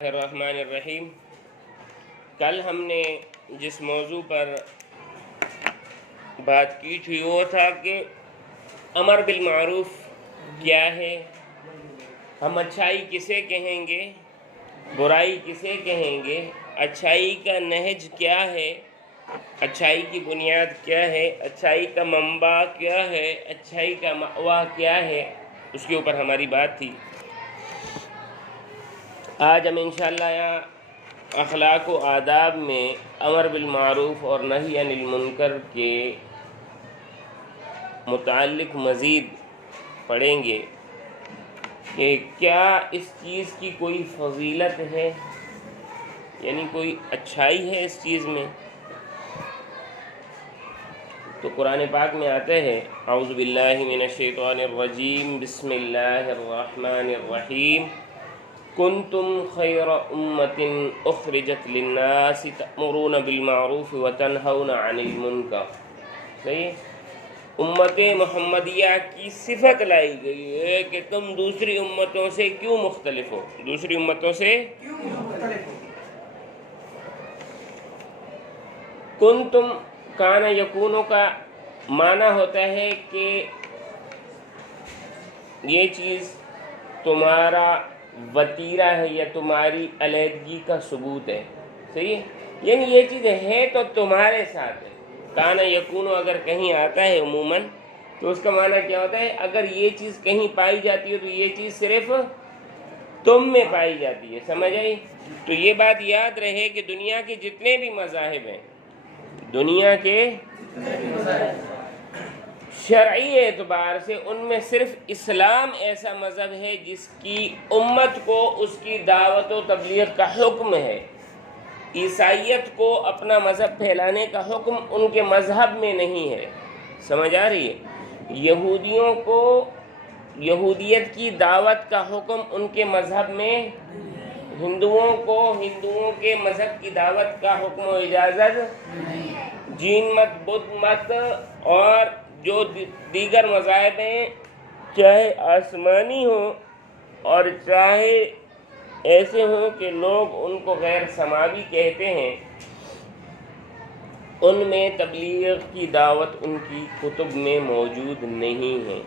الرحمن الرحیم۔ کل ہم نے جس موضوع پر بات کی تھی وہ تھا کہ امر بالمعروف کیا ہے، ہم اچھائی کسے کہیں گے، برائی کسے کہیں گے، اچھائی کا نہج کیا ہے، اچھائی کی بنیاد کیا ہے، اچھائی کا منبع کیا ہے، اچھائی کا مأویٰ کیا ہے، اس کے اوپر ہماری بات تھی۔ آج ہم انشاءاللہ یہاں اخلاق و آداب میں امر بالمعروف اور نہی عن المنکر کے متعلق مزید پڑھیں گے کہ کیا اس چیز کی کوئی فضیلت ہے، یعنی کوئی اچھائی ہے اس چیز میں۔ تو قرآن پاک میں آتا ہے اعوذ باللہ من الشیطان الرجیم بسم اللہ الرحمن الرحیم کنتم خیر امت اخرجت للناس تأمرون بالمعروف وتنہون عن المنکر۔ صحیح، امت محمدیہ کی صفت لائی گئی ہے کہ تم دوسری امتوں سے کیوں مختلف ہو، دوسری امتوں سے کنتم کان یکونو کا معنی ہوتا ہے کہ یہ چیز تمہارا وطیرہ ہے یا تمہاری علیحدگی کا ثبوت ہے۔ صحیح، یعنی یہ چیز ہے تو تمہارے ساتھ ہے۔ کان یکونو اگر کہیں آتا ہے عموماً تو اس کا معنی کیا ہوتا ہے، اگر یہ چیز کہیں پائی جاتی ہے تو یہ چیز صرف تم میں پائی جاتی ہے۔ سمجھ آئی؟ تو یہ بات یاد رہے کہ دنیا کے جتنے بھی مذاہب ہیں، دنیا کے شرعی اعتبار سے ان میں صرف اسلام ایسا مذہب ہے جس کی امت کو اس کی دعوت و تبلیغ کا حکم ہے۔ عیسائیت کو اپنا مذہب پھیلانے کا حکم ان کے مذہب میں نہیں ہے۔ سمجھ آ رہی ہے؟ یہودیوں کو یہودیت کی دعوت کا حکم ان کے مذہب میں، ہندوؤں کو ہندوؤں کے مذہب کی دعوت کا حکم و اجازت، جین مت، بدھ مت اور جو دیگر مذاہب ہیں، چاہے آسمانی ہوں اور چاہے ایسے ہوں کہ لوگ ان کو غیر سماوی کہتے ہیں، ان میں تبلیغ کی دعوت ان کی کتب میں موجود نہیں ہے۔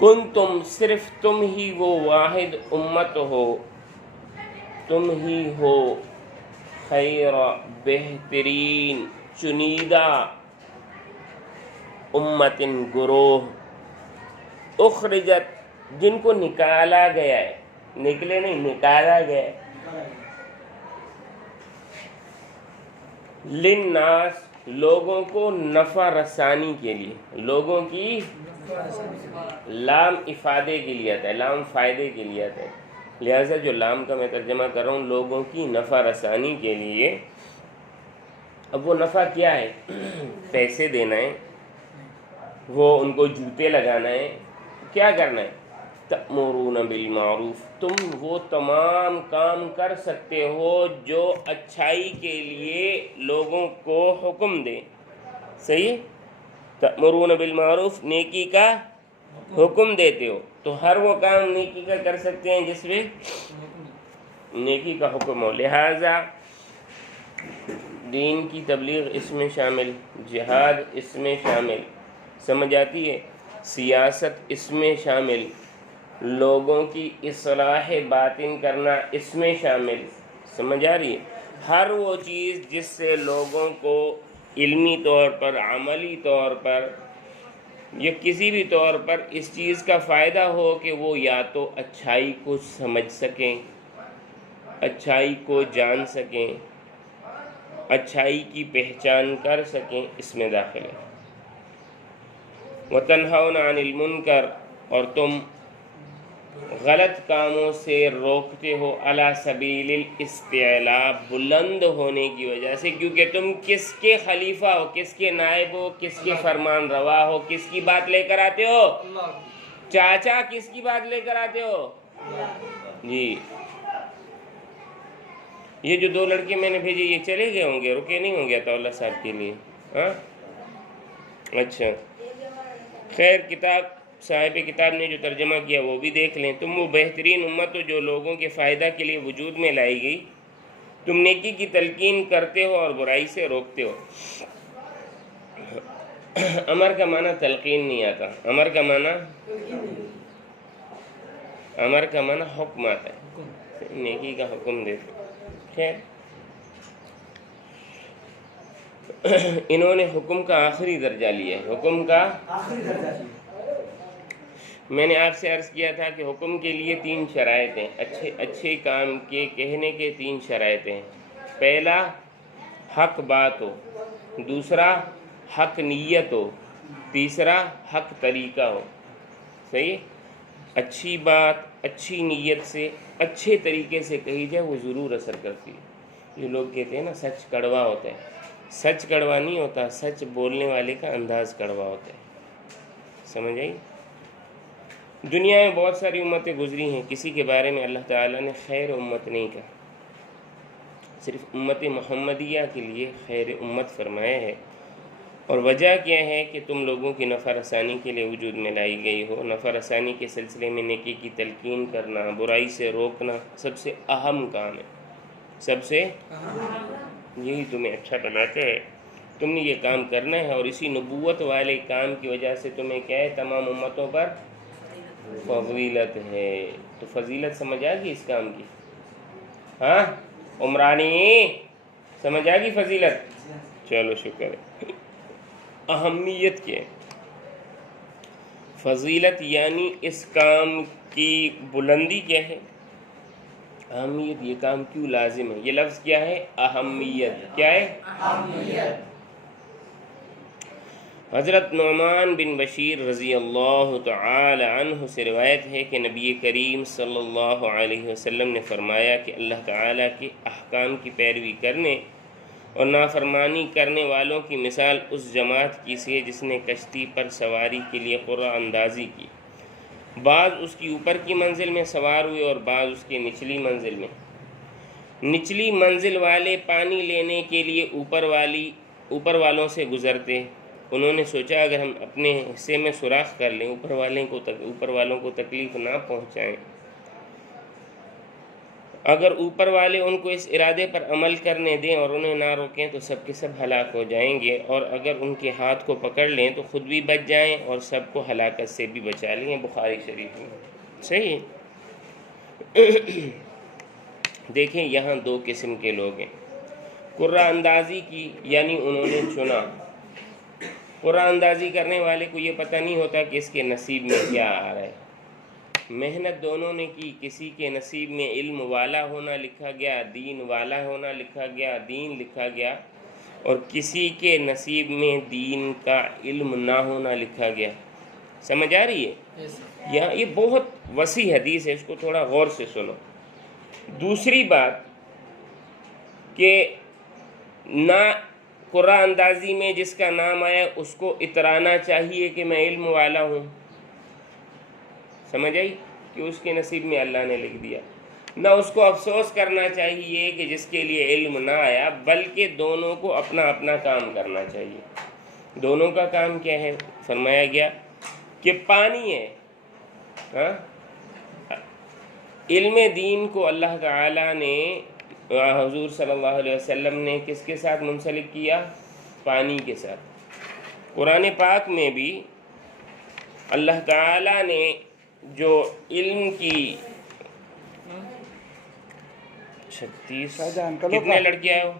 کنتم، صرف تم ہی وہ واحد امت ہو، تم ہی ہو خیر، بہترین، چنیدہ امتن، گروہ، اخرجت، جن کو نکالا گیا ہے، نکلے نہیں، نکالا گیا ہے، للناس، لوگوں کو نفع رسانی کے لیے، لوگوں کی لام افادے کے لیے آتا ہے، لام فائدے کے لیے آتا ہے، لہٰذا جو لام کا میں ترجمہ کر رہا ہوں لوگوں کی نفع رسانی کے لیے۔ اب وہ نفع کیا ہے؟ پیسے دینا ہے، وہ ان کو جوتے لگانا ہے، کیا کرنا ہے؟ تأمرون بالمعروف، تم وہ تمام کام کر سکتے ہو جو اچھائی کے لیے لوگوں کو حکم دے۔ صحیح، تأمرون بالمعروف، نیکی کا حکم دیتے ہو، تو ہر وہ کام نیکی کا کر سکتے ہیں جس میں نیکی کا حکم ہو۔ لہٰذا دین کی تبلیغ اس میں شامل، جہاد اس میں شامل، سمجھ آتی ہے؟ سیاست اس میں شامل، لوگوں کی اصلاح باطن کرنا اس میں شامل، سمجھ آ رہی ہے؟ ہر وہ چیز جس سے لوگوں کو علمی طور پر، عملی طور پر یا کسی بھی طور پر اس چیز کا فائدہ ہو کہ وہ یا تو اچھائی کو سمجھ سکیں، اچھائی کو جان سکیں، اچھائی کی پہچان کر سکیں، اس میں داخل ہے۔ وَتَنْهَوْنَ عَنِ الْمُنْكَرِ، اور تم غلط کاموں سے روکتے ہو، عَلَى سَبِيلِ الْاِسْتِعْلَاء، بلند ہونے کی وجہ سے، کیونکہ تم کس کے خلیفہ ہو، کس کے نائب ہو، کس کے فرمان روا ہو، کس کی بات لے کر آتے ہو؟ چاچا کس کی بات لے کر آتے ہو؟ جی، یہ جو دو لڑکے میں نے بھیجے یہ چلے گئے ہوں گے، رکے نہیں ہوں گے عطا صاحب کے لیے؟ ہاں، اچھا، خیر، کتاب صاحب کتاب نے جو ترجمہ کیا وہ بھی دیکھ لیں. تم وہ بہترین امت ہو جو لوگوں کے فائدہ کے لیے وجود میں لائی گئی. تم نیکی کی تلقین کرتے ہو اور برائی سے روکتے ہو. امر کا معنی تلقین نہیں آتا، امر کا معنی حکم آتا ہے، نیکی کا حکم دیتے. خیر، انہوں نے حکم کا آخری درجہ لیا ہے. حکم کا میں نے آپ سے عرض کیا تھا کہ حکم کے لیے 3 شرائط ہیں. اچھے کام کے کہنے کے 3 شرائط ہیں. پہلا، حق بات ہو. دوسرا، حق نیت ہو. تیسرا، حق طریقہ ہو. صحیح؟ اچھی بات اچھی نیت سے اچھے طریقے سے کہی جائے وہ ضرور اثر کرتی ہے. جو لوگ کہتے ہیں نا سچ کڑوا ہوتا ہے، سچ کڑوا نہیں ہوتا، سچ بولنے والے کا انداز کڑوا ہوتا ہے. سمجھ آئی؟ دنیا میں بہت ساری امتیں گزری ہیں، کسی کے بارے میں اللہ تعالیٰ نے خیر امت نہیں کہا، صرف امت محمدیہ کے لیے خیر امت فرمایا ہے. اور وجہ کیا ہے کہ تم لوگوں کی نفع رسانی کے لیے وجود میں لائی گئی ہو. نفع رسانی کے سلسلے میں نیکی کی تلقین کرنا، برائی سے روکنا سب سے اہم کام ہے. سب سے یہی تمہیں اچھا بناتے ہے. تم نے یہ کام کرنا ہے، اور اسی نبوت والے کام کی وجہ سے تمہیں کیا ہے، تمام امتوں پر فضیلت ہے. تو فضیلت سمجھ آ گئی اس کام کی؟ ہاں عمرانی سمجھ آ گئی فضیلت؟ چلو شکر ہے. اہمیت کیا ہے؟ فضیلت یعنی اس کام کی بلندی کیا ہے، اہمیت. یہ کام کیوں لازم ہے؟ یہ لفظ کیا ہے؟ اہمیت. کیا ہے؟ اہمیت. حضرت نعمان بن بشیر رضی اللہ تعالی عنہ سے روایت ہے کہ نبی کریم صلی اللہ علیہ وسلم نے فرمایا کہ اللہ تعالیٰ کے احکام کی پیروی کرنے اور نافرمانی کرنے والوں کی مثال اس جماعت کی سی ہے جس نے کشتی پر سواری کے لیے قرعہ اندازی کی. بعض اس کی اوپر کی منزل میں سوار ہوئے اور بعض اس کی نچلی منزل میں. نچلی منزل والے پانی لینے کے لیے اوپر والوں سے گزرتے. انہوں نے سوچا اگر ہم اپنے حصے میں سوراخ کر لیں، اوپر والوں کو تکلیف نہ پہنچائیں. اگر اوپر والے ان کو اس ارادے پر عمل کرنے دیں اور انہیں نہ روکیں تو سب کے سب ہلاک ہو جائیں گے، اور اگر ان کے ہاتھ کو پکڑ لیں تو خود بھی بچ جائیں اور سب کو ہلاکت سے بھی بچا لیں. بخاری شریف میں. صحیح. دیکھیں یہاں 2 قسم کے لوگ ہیں. قرعہ اندازی کی یعنی انہوں نے چنا. قرعہ اندازی کرنے والے کو یہ پتہ نہیں ہوتا کہ اس کے نصیب میں کیا آ رہا ہے. محنت دونوں نے کی. کسی کے نصیب میں علم والا ہونا لکھا گیا، دین والا ہونا لکھا گیا، دین لکھا گیا، اور کسی کے نصیب میں دین کا علم نہ ہونا لکھا گیا. سمجھ آ رہی ہے؟ یہاں یہ بہت وسیع حدیث ہے، اس کو تھوڑا غور سے سنو. دوسری بات کہ نہ قرعہ اندازی میں جس کا نام آیا اس کو اترانا چاہیے کہ میں علم والا ہوں. سمجھ آئی؟ کہ اس کے نصیب میں اللہ نے لکھ دیا. نہ اس کو افسوس کرنا چاہیے کہ جس کے لیے علم نہ آیا، بلکہ دونوں کو اپنا اپنا کام کرنا چاہیے. دونوں کا کام کیا ہے؟ فرمایا گیا کہ پانی ہے. ہاں، علم دین کو اللہ تعالیٰ نے حضور صلی اللہ علیہ وسلم نے کس کے ساتھ منسلک کیا؟ پانی کے ساتھ. قرآن پاک میں بھی اللہ تعالیٰ نے جو علم کی 36 کتنے لڑکے آئے ہو؟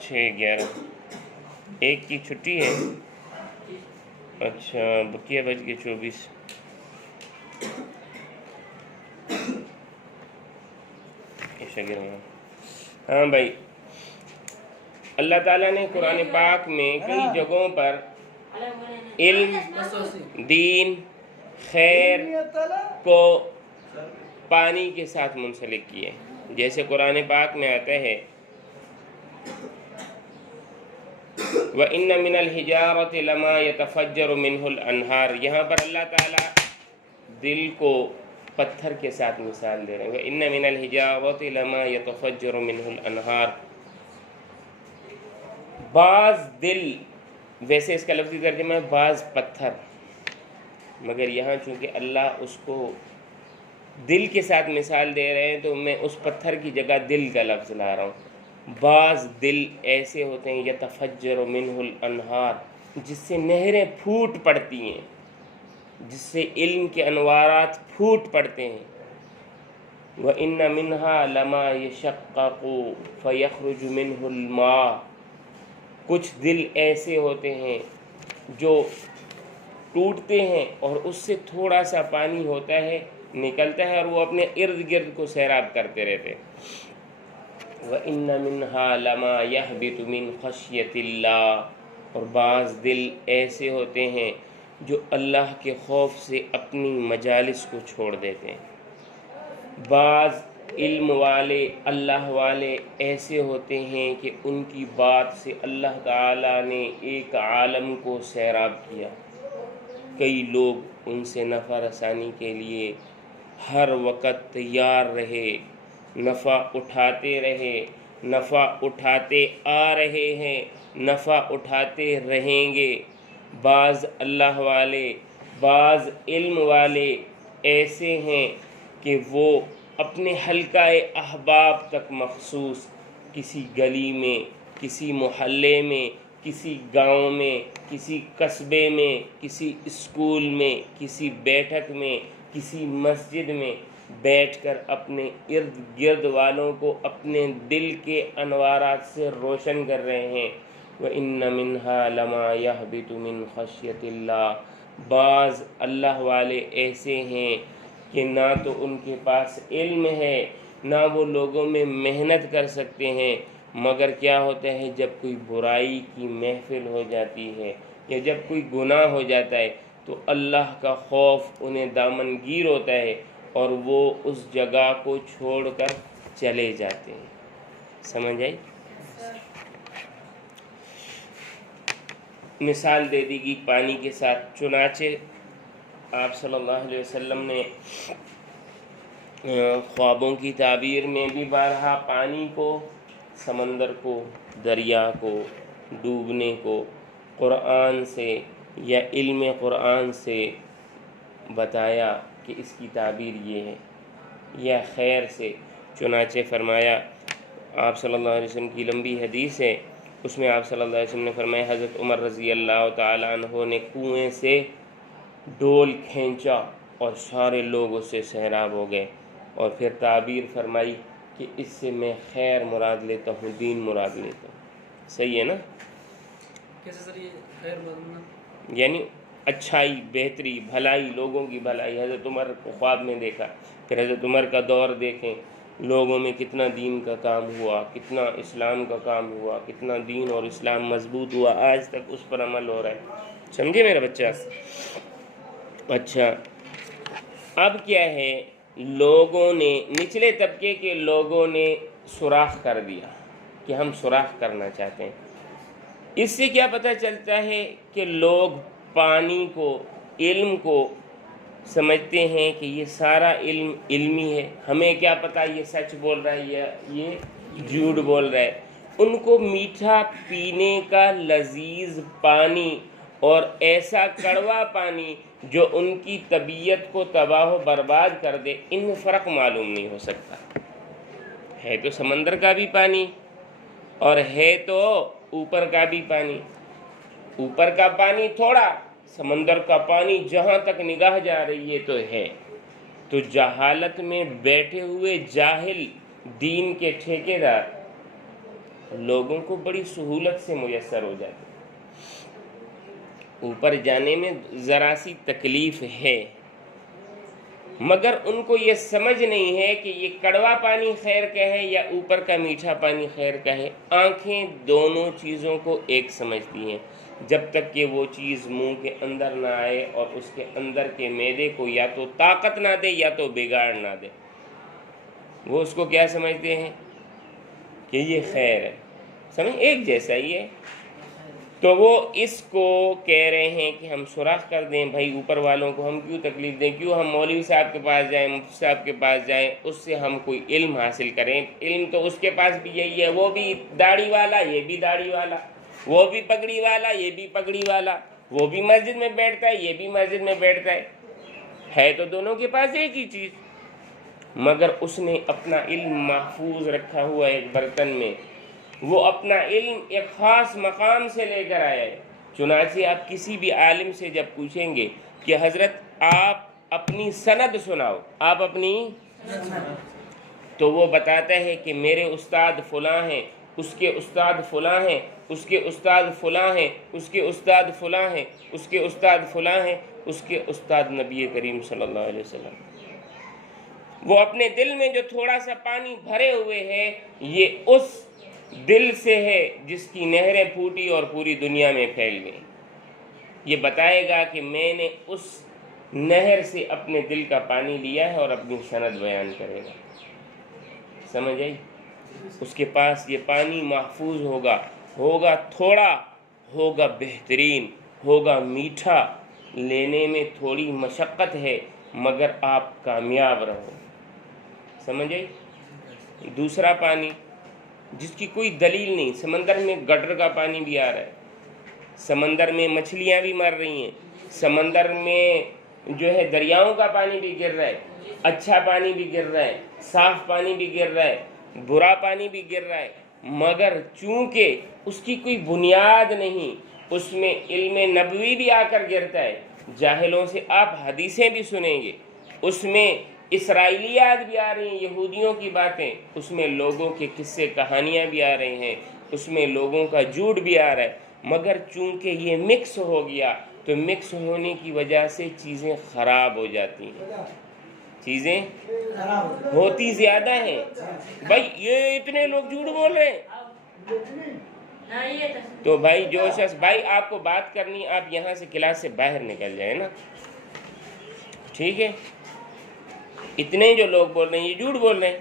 6 11. ایک کی چھٹی ہے. اچھا بکیا بج کے 24. ہاں بھائی، اللہ تعالیٰ نے قرآن پاک میں کئی جگہوں پر علم، دین، خیر کو پانی کے ساتھ منسلک کیے. جیسے قرآن پاک میں آتا ہے وَإِنَّ مِنَ الْحِجَارَةِ لَمَا يَتَفَجَّرُ مِنْهُ الْأَنْهَارُ. یہاں پر اللہ تعالیٰ دل کو پتھر کے ساتھ مثال دے رہے ہیں. وَإِنَّ مِنَ الْحِجَارَةِ لَمَا يَتَفَجَّرُ مِنْهُ الْأَنْهَارُ. بعض دل، ویسے اس کا لفظی ترجمہ ہے بعض پتھر. مگر یہاں چونکہ اللہ اس کو دل کے ساتھ مثال دے رہے ہیں تو میں اس پتھر کی جگہ دل کا لفظ لا رہا ہوں۔ بعض دل ایسے ہوتے ہیں یتفجر منہ الانہار، جس سے نہریں پھوٹ پڑتی ہیں، جس سے علم کے انوارات پھوٹ پڑتے ہیں۔ وَإِنَّ مِنْهَا لَمَا يَشَقَّقُ فَيَخْرُجُ مِنْهُ الْمَاءُ، کچھ دل ایسے ہوتے ہیں جو ٹوٹتے ہیں اور اس سے تھوڑا سا پانی ہوتا ہے نکلتا ہے اور وہ اپنے ارد گرد کو سیراب کرتے رہتے ہیں۔ وَإِنَّ مِنْهَا لَمَا يَهْبِطُ مِنْ خَشْيَةِ اللَّهِ، اور بعض دل ایسے ہوتے ہیں جو اللہ کے خوف سے اپنی مجالس کو چھوڑ دیتے ہیں۔ بعض علم والے اللہ والے ایسے ہوتے ہیں کہ ان کی بات سے اللہ تعالیٰ نے ایک عالم کو سیراب کیا۔ کئی لوگ ان سے نفع رسانی کے لیے ہر وقت تیار رہے، نفع اٹھاتے رہے، نفع اٹھاتے آ رہے ہیں، نفع اٹھاتے رہیں گے۔ بعض اللہ والے، بعض علم والے ایسے ہیں کہ وہ اپنے حلقہ احباب تک مخصوص کسی گلی میں، کسی محلے میں، کسی گاؤں میں، کسی قصبے میں، کسی اسکول میں، کسی بیٹھک میں، کسی مسجد میں بیٹھ کر اپنے ارد گرد والوں کو اپنے دل کے انوارات سے روشن کر رہے ہیں۔ وَإِنَّ مِنْهَا لَمَا يَهْبِطُ مِنْ خَشْيَةِ اللَّهِ، بعض اللہ والے ایسے ہیں کہ نہ تو ان کے پاس علم ہے، نہ وہ لوگوں میں محنت کر سکتے ہیں، مگر کیا ہوتا ہے جب کوئی برائی کی محفل ہو جاتی ہے یا جب کوئی گناہ ہو جاتا ہے تو اللہ کا خوف انہیں دامن گیر ہوتا ہے اور وہ اس جگہ کو چھوڑ کر چلے جاتے ہیں۔ سمجھ آئی؟ مثال دے دی گی پانی کے ساتھ، چنانچہ آپ صلی اللہ علیہ وسلم نے خوابوں کی تعبیر میں بھی بارہا پانی کو، سمندر کو، دریا کو، ڈوبنے کو قرآن سے یا علم قرآن سے بتایا کہ اس کی تعبیر یہ ہے، یا خیر سے۔ چنانچہ فرمایا، آپ صلی اللہ علیہ وسلم کی لمبی حدیث ہے، اس میں آپ صلی اللہ علیہ وسلم نے فرمایا حضرت عمر رضی اللہ تعالیٰ عنہ نے کنویں سے ڈول کھینچا اور سارے لوگ اس سے سیراب ہو گئے، اور پھر تعبیر فرمائی کہ اس سے میں خیر مراد لیتا ہوں، دین مراد لیتا ہوں۔ صحیح ہے نا؟ کیسے سر یہ خیر مراد؟ یعنی اچھائی، بہتری، بھلائی، لوگوں کی بھلائی۔ حضرت عمر کو خواب میں دیکھا، پھر حضرت عمر کا دور دیکھیں، لوگوں میں کتنا دین کا کام ہوا، کتنا اسلام کا کام ہوا، کتنا دین اور اسلام مضبوط ہوا، آج تک اس پر عمل ہو رہا ہے۔ سمجھے میرا بچہ؟ اچھا، اب کیا ہے، لوگوں نے، نچلے طبقے کے لوگوں نے سوراخ کر دیا کہ ہم سوراخ کرنا چاہتے ہیں۔ اس سے کیا پتہ چلتا ہے کہ لوگ پانی کو، علم کو سمجھتے ہیں کہ یہ سارا علم علمی ہے، ہمیں کیا پتہ یہ سچ بول رہا ہے یا یہ جھوٹ بول رہا ہے۔ ان کو میٹھا پینے کا لذیذ پانی اور ایسا کڑوا پانی جو ان کی طبیعت کو تباہ و برباد کر دے، ان میں فرق معلوم نہیں ہو سکتا۔ ہے تو سمندر کا بھی پانی اور ہے تو اوپر کا بھی پانی، اوپر کا پانی تھوڑا، سمندر کا پانی جہاں تک نگاہ جا رہی ہے تو ہے۔ تو جہالت میں بیٹھے ہوئے جاہل دین کے ٹھیکیدار لوگوں کو بڑی سہولت سے میسر ہو جاتے ہیں۔ اوپر جانے میں ذرا سی تکلیف ہے، مگر ان کو یہ سمجھ نہیں ہے کہ یہ کڑوا پانی خیر کا ہے یا اوپر کا میٹھا پانی خیر کا ہے۔ آنکھیں دونوں چیزوں کو ایک سمجھتی ہیں، جب تک کہ وہ چیز منہ کے اندر نہ آئے اور اس کے اندر کے معدے کو یا تو طاقت نہ دے یا تو بگاڑ نہ دے، وہ اس کو کیا سمجھتے ہیں کہ یہ خیر ہے۔ سمجھ، ایک جیسا ہی ہے۔ تو وہ اس کو کہہ رہے ہیں کہ ہم سوراخ کر دیں، بھائی اوپر والوں کو ہم کیوں تکلیف دیں، کیوں ہم مولوی صاحب کے پاس جائیں، مفتی صاحب کے پاس جائیں، اس سے ہم کوئی علم حاصل کریں۔ علم تو اس کے پاس بھی یہی ہے، وہ بھی داڑھی والا، یہ بھی داڑھی والا، وہ بھی پگڑی والا، یہ بھی پگڑی والا، وہ بھی مسجد میں بیٹھتا ہے، یہ بھی مسجد میں بیٹھتا ہے تو دونوں کے پاس ایک ہی چیز، مگر اس نے اپنا علم محفوظ رکھا ہوا ایک برتن میں، وہ اپنا علم ایک خاص مقام سے لے کر آیا ہے۔ چنانچہ آپ کسی بھی عالم سے جب پوچھیں گے کہ حضرت آپ اپنی سند سناؤ، آپ اپنی، تو وہ بتاتا ہے کہ میرے استاد فلاں ہیں، اس کے استاد فلاں ہیں، اس کے استاد فلاں ہیں، اس کے استاد فلاں ہیں، اس کے استاد فلاں ہیں، اس کے استاد نبی کریم صلی اللہ علیہ وسلم۔ وہ اپنے دل میں جو تھوڑا سا پانی بھرے ہوئے ہے، یہ اس دل سے ہے جس کی نہریں پھوٹی اور پوری دنیا میں پھیل گئی۔ یہ بتائے گا کہ میں نے اس نہر سے اپنے دل کا پانی لیا ہے اور اپنی سند بیان کرے گا۔ سمجھ آئی؟ اس کے پاس یہ پانی محفوظ ہوگا تھوڑا، ہوگا بہترین، ہوگا میٹھا، لینے میں تھوڑی مشقت ہے، مگر آپ کامیاب رہو۔ سمجھ آئی؟ دوسرا پانی جس کی کوئی دلیل نہیں، سمندر میں گٹر کا پانی بھی آ رہا ہے، سمندر میں مچھلیاں بھی مر رہی ہیں، سمندر میں جو ہے دریاؤں کا پانی بھی گر رہا ہے، اچھا پانی بھی گر رہا ہے، صاف پانی بھی گر رہا ہے، برا پانی بھی گر رہا ہے، مگر چونکہ اس کی کوئی بنیاد نہیں، اس میں علم نبوی بھی آ کر گرتا ہے، جاہلوں سے آپ حدیثیں بھی سنیں گے، اس میں اسرائیلیات بھی آ رہی ہیں، یہودیوں کی باتیں، اس میں لوگوں کے قصے کہانیاں بھی آ رہے ہیں، اس میں لوگوں کا جھوٹ بھی آ رہا ہے، مگر چونکہ یہ مکس ہو گیا تو مکس ہونے کی وجہ سے چیزیں خراب ہو جاتی ہیں، چیزیں ہوتی زیادہ ہیں۔ بھائی یہ اتنے لوگ جھوٹ بول رہے ہیں، تو بھائی جو شخص، بھائی آپ کو بات کرنی، آپ یہاں سے کلاس سے باہر نکل جائیں نا، ٹھیک ہے؟ اتنے جو لوگ بول رہے ہیں یہ جھوٹ بول رہے ہیں،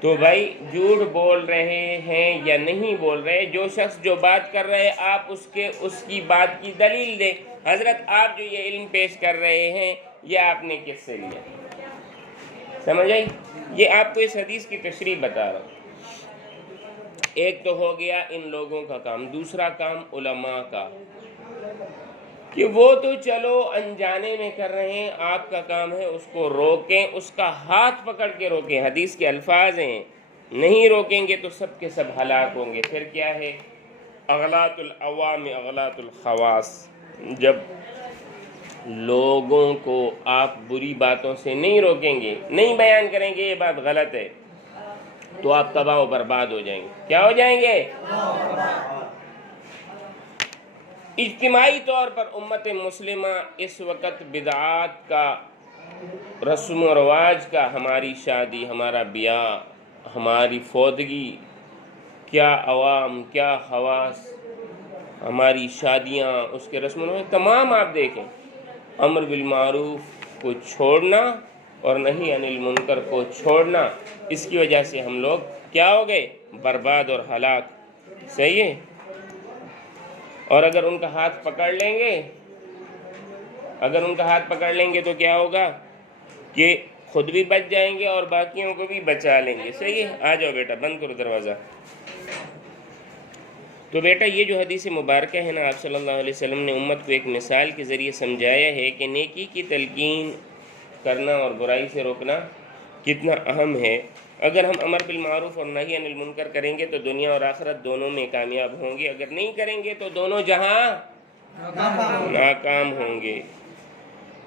تو بھائی جھوٹ بول رہے ہیں یا نہیں بول رہے، جو شخص جو بات کر رہے ہیں آپ اس کی بات کی دلیل دیں، حضرت آپ جو یہ علم پیش کر رہے ہیں یہ آپ نے کس سے لیا؟ سمجھ آئی؟ یہ آپ کو اس حدیث کی تشریح بتا رہا ہوں۔ ایک تو ہو گیا ان لوگوں کا کام، دوسرا کام علماء کا، کہ وہ تو چلو انجانے میں کر رہے ہیں، آپ کا کام ہے اس کو روکیں، اس کا ہاتھ پکڑ کے روکیں۔ حدیث کے الفاظ ہیں، نہیں روکیں گے تو سب کے سب ہلاک ہوں گے۔ پھر کیا ہے؟ اغلاط العوام اغلاط الخواص، جب لوگوں کو آپ بری باتوں سے نہیں روکیں گے، نہیں بیان کریں گے یہ بات غلط ہے، تو آپ تباہ و برباد ہو جائیں گے۔ کیا ہو جائیں گے؟ اجتماعی طور پر امت مسلمہ اس وقت بدعات کا، رسم و رواج کا، ہماری شادی، ہمارا بیاہ، ہماری فوتگی، کیا عوام، کیا خواص، ہماری شادیاں، اس کے رسم و رواج تمام آپ دیکھیں، امر بالمعروف کو چھوڑنا اور نہی عن المنکر کو چھوڑنا، اس کی وجہ سے ہم لوگ کیا ہو گئے؟ برباد اور ہلاک۔ صحیح ہے؟ اور اگر ان کا ہاتھ پکڑ لیں گے تو کیا ہوگا؟ کہ خود بھی بچ جائیں گے اور باقیوں کو بھی بچا لیں گے۔ صحیح ہے؟ آ جاؤ بیٹا، بند کرو دروازہ۔ تو بیٹا یہ جو حدیث مبارکہ ہے نا، آپ صلی اللہ علیہ وسلم نے امت کو ایک مثال کے ذریعے سمجھایا ہے کہ نیکی کی تلقین کرنا اور برائی سے روکنا کتنا اہم ہے۔ اگر ہم امر بالمعروف اور نہی عن المنکر کریں گے تو دنیا اور آخرت دونوں میں کامیاب ہوں گے، اگر نہیں کریں گے تو دونوں جہاں ناکام ہوں گے۔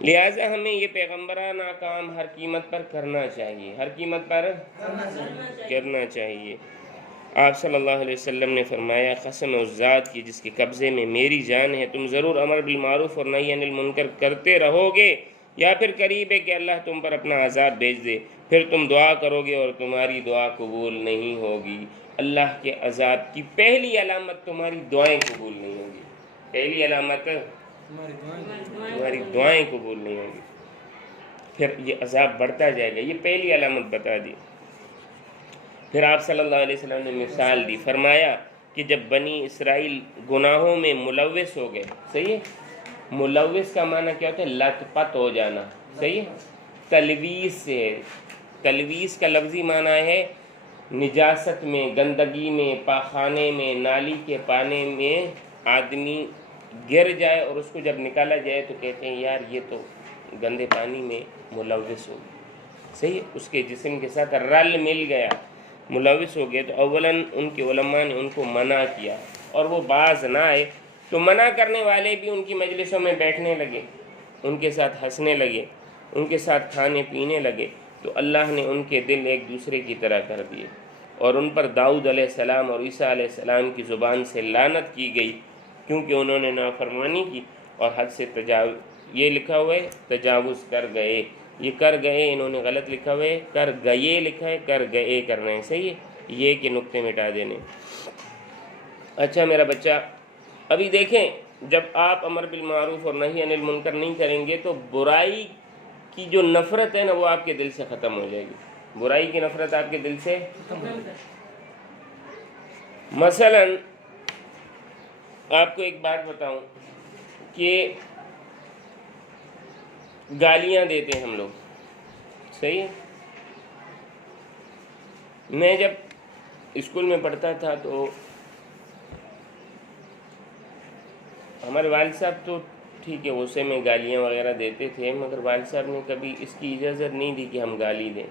لہٰذا ہمیں یہ پیغمبرانہ کام ہر قیمت پر کرنا چاہیے، ہر قیمت پر کرنا چاہیے۔ آپ صلی اللہ علیہ وسلم نے فرمایا، قسم اس ذات کی جس کے قبضے میں میری جان ہے، تم ضرور امر بالمعروف اور نہی عن المنکر کرتے رہو گے، یا پھر قریب ہے کہ اللہ تم پر اپنا عذاب بھیج دے، پھر تم دعا کرو گے اور تمہاری دعا قبول نہیں ہوگی۔ اللہ کے عذاب کی پہلی علامت تمہاری دعائیں قبول نہیں ہوگی، پہلی علامت تمہاری دعائیں قبول نہیں ہوگی، پھر یہ عذاب بڑھتا جائے گا، یہ پہلی علامت بتا دی۔ پھر آپ صلی اللہ علیہ وسلم نے مثال دی، فرمایا کہ جب بنی اسرائیل گناہوں میں ملوث ہو گئے، صحیح ہے؟ ملوث کا معنی کیا ہوتا ہے؟ لت پت ہو جانا، صحیح ہے؟ تلویث سے، تلویث کا لفظی معنی ہے نجاست میں، گندگی میں، پاخانے میں، نالی کے پانی میں آدمی گر جائے اور اس کو جب نکالا جائے تو کہتے ہیں یار یہ تو گندے پانی میں ملوث ہو گیا، صحیح ہے، اس کے جسم کے ساتھ رل مل گیا، ملوث ہو گیا، تو اولاً ان کے علماء نے ان کو منع کیا اور وہ باز نہ آئے، تو منع کرنے والے بھی ان کی مجلسوں میں بیٹھنے لگے، ان کے ساتھ ہنسنے لگے، ان کے ساتھ کھانے پینے لگے، تو اللہ نے ان کے دل ایک دوسرے کی طرح کر دیے، اور ان پر داؤد علیہ السلام اور عیسیٰ علیہ السلام کی زبان سے لعنت کی گئی، کیونکہ انہوں نے نافرمانی کی اور حد سے یہ لکھا ہوا ہے تجاوز کر گئے، یہ کر گئے انہوں نے غلط لکھا ہوا ہے، کر گئے لکھا ہے، کر گئے کرنا ہے، صحیح ہے، یہ کہ نقطے مٹا دینے۔ اچھا میرا بچہ، ابھی دیکھیں جب آپ امر بالمعروف اور نہی عن المنکر نہیں کریں گے تو برائی کی جو نفرت ہے نا وہ آپ کے دل سے ختم ہو جائے گی، برائی کی نفرت آپ کے دل سے مثلاً آپ کو ایک بات بتاؤں کہ گالیاں دیتے ہیں ہم لوگ، صحیح ہے، میں جب اسکول میں پڑھتا تھا تو ہمارے والد صاحب تو ٹھیک ہے غصے میں گالیاں وغیرہ دیتے تھے، مگر والد صاحب نے کبھی اس کی اجازت نہیں دی کہ ہم گالی دیں۔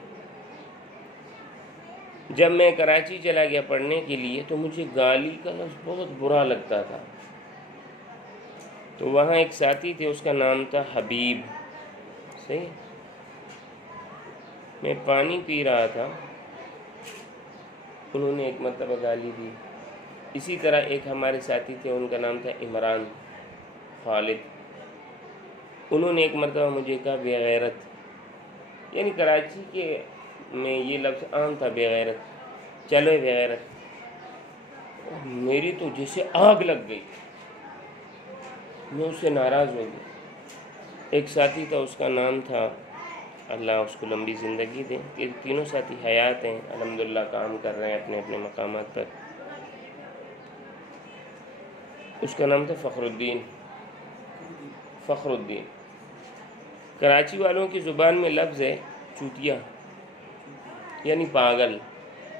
جب میں کراچی چلا گیا پڑھنے کے لیے تو مجھے گالی کا لفظ بہت برا لگتا تھا، تو وہاں ایک ساتھی تھے اس کا نام تھا حبیب، صحیح، میں پانی پی رہا تھا، انہوں نے ایک مرتبہ گالی دی، اسی طرح ایک ہمارے ساتھی تھے ان کا نام تھا عمران خالد، انہوں نے ایک مرتبہ مجھے کہا بے غیرت، یعنی کراچی کے میں یہ لفظ عام تھا بے غیرت، چلو بے غیرت، میری تو جیسے آگ لگ گئی، میں اس سے ناراض ہو گیا۔ ایک ساتھی تھا اس کا نام تھا، اللہ اس کو لمبی زندگی دے، یہ تینوں ساتھی حیات ہیں الحمدللہ، کام کر رہے ہیں اپنے اپنے مقامات پر، اس کا نام تھا فخر الدین۔ فخر الدین کراچی والوں کی زبان میں لفظ ہے چوتیا، یعنی پاگل،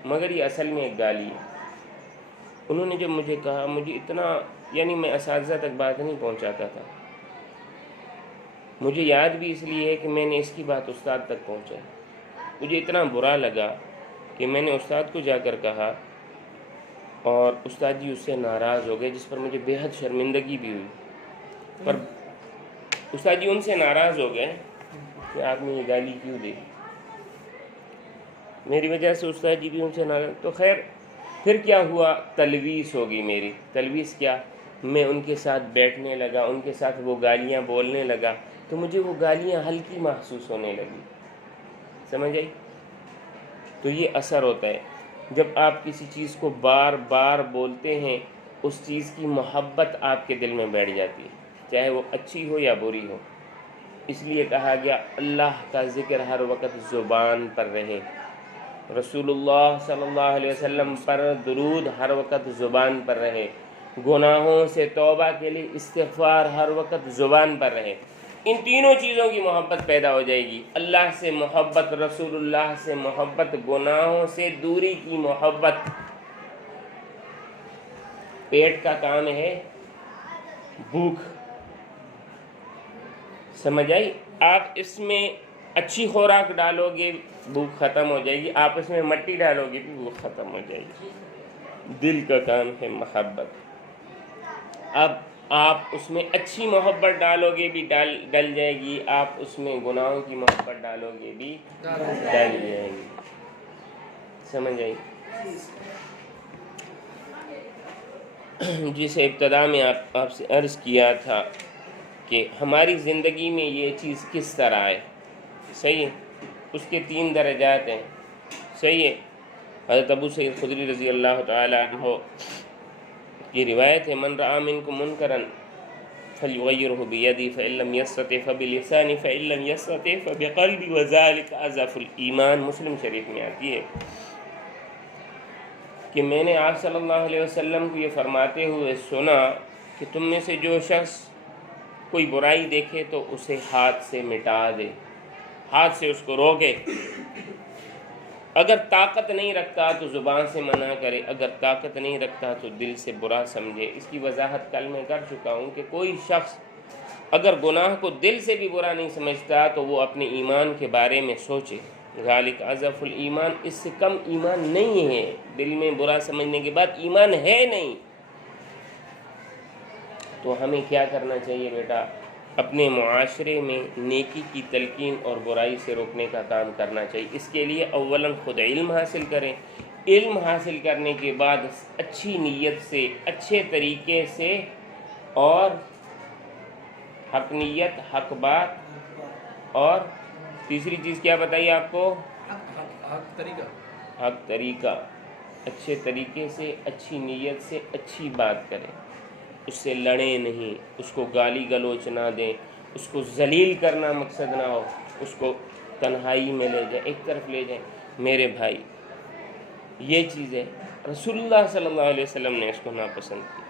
مگر یہ اصل میں ایک گالی ہے۔ انہوں نے جب مجھے کہا، مجھے اتنا، یعنی میں اساتذہ تک بات نہیں پہنچاتا تھا، مجھے یاد بھی اس لیے ہے کہ میں نے اس کی بات استاد تک پہنچائی، مجھے اتنا برا لگا کہ میں نے استاد کو جا کر کہا اور استاد جی اس سے ناراض ہو گئے، جس پر مجھے بے حد شرمندگی بھی ہوئی، پر استاد جی ان سے ناراض ہو گئے کہ آپ نے یہ گالی کیوں دی، میری وجہ سے استاد جی بھی ان سے ناراض، تو خیر پھر کیا ہوا، تلویث ہوگی میری، تلویث کیا، میں ان کے ساتھ بیٹھنے لگا، ان کے ساتھ وہ گالیاں بولنے لگا، تو مجھے وہ گالیاں ہلکی محسوس ہونے لگی، سمجھ آئی؟ تو یہ اثر ہوتا ہے جب آپ کسی چیز کو بار بار بولتے ہیں، اس چیز کی محبت آپ کے دل میں بیٹھ جاتی ہے، چاہے وہ اچھی ہو یا بری ہو، اس لیے کہا گیا اللہ کا ذکر ہر وقت زبان پر رہے، رسول اللہ صلی اللہ علیہ وسلم پر درود ہر وقت زبان پر رہے، گناہوں سے توبہ کے لیے استغفار ہر وقت زبان پر رہے، ان تینوں چیزوں کی محبت پیدا ہو جائے گی، اللہ سے محبت، رسول اللہ سے محبت، گناہوں سے دوری کی محبت۔ پیٹ کا کام ہے بھوک، سمجھ آئی؟ آپ اس میں اچھی خوراک ڈالو گے بھوک ختم ہو جائے گی، آپ اس میں مٹی ڈالو گے بھی بھوک ختم ہو جائے گی۔ دل کا کام ہے محبت، اب آپ اس میں اچھی محبت ڈالو گے بھی ڈل جائے گی، آپ اس میں گناہوں کی محبت ڈالو گے بھی ڈل جائے گی، سمجھ آئی؟ جسے ابتدا میں آپ سے عرض کیا تھا کہ ہماری زندگی میں یہ چیز کس طرح ہے، صحیح ہے، اس کے 3 درجات ہیں، صحیح ہے۔ حضرت ابو سعید خدری رضی اللہ تعالی عنہ کی روایت ہے، من رأى منکم منکرا فلیغیرہ بیدی فإن لم یستطع فبلسانہ فإن لم یستطع فبقلبہ وذلک اضعف الایمان، مسلم شریف میں آتی ہے کہ میں نے آپ صلی اللہ علیہ وسلم کو یہ فرماتے ہوئے سنا کہ تم میں سے جو شخص کوئی برائی دیکھے تو اسے ہاتھ سے مٹا دے، ہاتھ سے اس کو روکے، اگر طاقت نہیں رکھتا تو زبان سے منع کرے، اگر طاقت نہیں رکھتا تو دل سے برا سمجھے۔ اس کی وضاحت کل میں کر چکا ہوں کہ کوئی شخص اگر گناہ کو دل سے بھی برا نہیں سمجھتا تو وہ اپنے ایمان کے بارے میں سوچے، ذالک اضعف الایمان، اس سے کم ایمان نہیں ہے۔ دل میں برا سمجھنے کے بعد ایمان ہے نہیں، تو ہمیں کیا کرنا چاہیے بیٹا؟ اپنے معاشرے میں نیکی کی تلقین اور برائی سے روکنے کا کام کرنا چاہیے۔ اس کے لیے اولاً خود علم حاصل کریں، علم حاصل کرنے کے بعد اچھی نیت سے، اچھے طریقے سے، اور حق نیت، حق بات، اور تیسری چیز کیا بتائیے آپ کو؟ حق طریقہ، حق طریقہ، اچھے طریقے سے، اچھی نیت سے اچھی بات کریں، اس سے لڑیں نہیں، اس کو گالی گلوچ نہ دیں، اس کو ذلیل کرنا مقصد نہ ہو، اس کو تنہائی میں لے جائیں، ایک طرف لے جائیں۔ میرے بھائی، یہ چیزیں رسول اللہ صلی اللہ علیہ وسلم نے اس کو ناپسند کی۔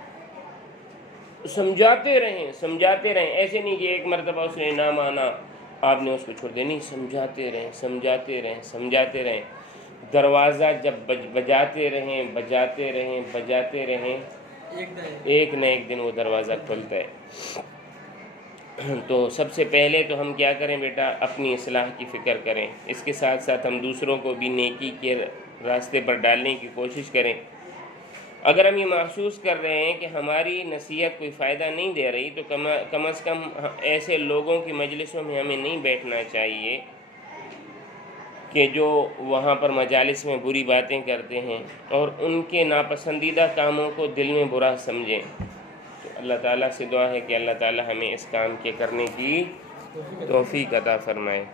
سمجھاتے رہیں، ایسے نہیں کہ ایک مرتبہ اس نے نہ مانا آپ نے اس کو چھوڑ دیا، نہیں، سمجھاتے رہیں۔ دروازہ جب بجاتے رہیں ایک نہ ایک دن وہ دروازہ کھلتا ہے۔ تو سب سے پہلے تو ہم کیا کریں بیٹا؟ اپنی اصلاح کی فکر کریں، اس کے ساتھ ساتھ ہم دوسروں کو بھی نیکی کے راستے پر ڈالنے کی کوشش کریں۔ اگر ہم یہ محسوس کر رہے ہیں کہ ہماری نصیحت کوئی فائدہ نہیں دے رہی تو کم از کم ایسے لوگوں کی مجلسوں میں ہمیں نہیں بیٹھنا چاہیے کہ جو وہاں پر مجالس میں بری باتیں کرتے ہیں اور ان کے ناپسندیدہ کاموں کو دل میں برا سمجھیں۔ تو اللہ تعالیٰ سے دعا ہے کہ اللہ تعالیٰ ہمیں اس کام کے کرنے کی توفیق عطا فرمائے۔